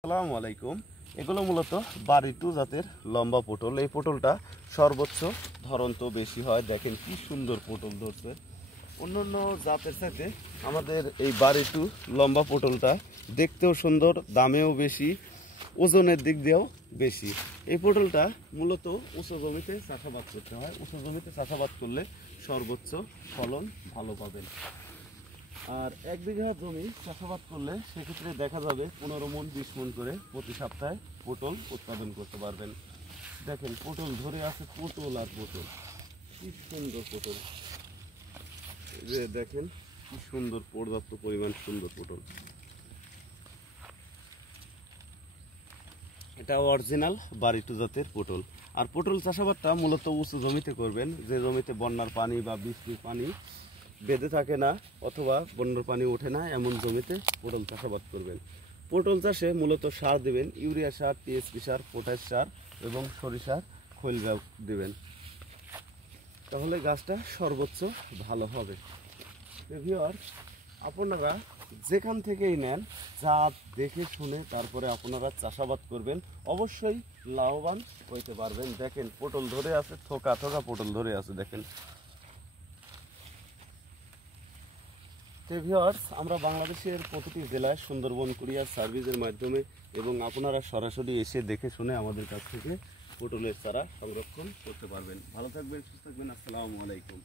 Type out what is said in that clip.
আসসালামু আলাইকুম। এগুলো মূলত বাড়িটু জাতের লম্বা পটল। এই পটলটা সর্বোচ্চ ধরন তো বেশি হয়। দেখেন কি সুন্দর পটল ধরছে। অন্যান্য জাতের সাথে আমাদের এই বাড়িটু লম্বা পটলটা দেখতেও সুন্দর, দামেও বেশি, ওজনের দিক দিয়েও বেশি। এই পটলটা মূলত উঁচু জমিতে চাষাবাদ করতে হয়। উঁচু জমিতে চাষাবাদ করলে সর্বোচ্চ ফলন ভালো পাবেন। আর 1 বিঘা জমি চাষাবাদ করলে সেক্ষেত্রে দেখা যাবে 15 মণ 20 মণ করে প্রতি সপ্তাহে পটল উৎপাদন করতে পারবেন। দেখেন পটল ধরে আছে, পটল আর পটল, কি সুন্দর পটল। এই যে দেখেন কি সুন্দর পর্যাপ্ত পরিমাণ সুন্দর পটল। এটা অরিজিনাল বাড়িটু জাতের পটল। আর পটল চাষাবাদটা মূলত উঁচু জমিতে করবেন, যে জমিতে বন্যার পানি বা বৃষ্টির পানি বেঁধে থাকে না অথবা বন্যার পানি ওঠে না, এমন জমিতে পটল চাষাবাদ করবেন। পটল চাষে মূলত সার দেবেন, ইউরিয়া সার, টিএসপি সার, পটাশ সার এবং সরিষার খৈল দেবেন, তাহলে গাছটা সর্বোচ্চ ভালো হবে। ভিউয়ার্স, আপনারা যেখান থেকেই নেন, জাত দেখে শুনে তারপরে আপনারা চাষাবাদ করবেন, অবশ্যই লাভবান হইতে পারবেন। দেখেন পটল ধরে আছে, থোকা থোকা পটল ধরে আছে দেখেন। ভিউয়ার্স, আমরা বাংলাদেশের প্রতিটি জেলায় সুন্দরবন কুরিয়ার সার্ভিসের মাধ্যমে এবং আপনারা সরাসরি এসে দেখে শুনে আমাদের কাছ থেকে পটলের চারা সংরক্ষণ করতে পারবেন। ভালো থাকবেন, সুস্থ থাকবেন। আসসালামু আলাইকুম।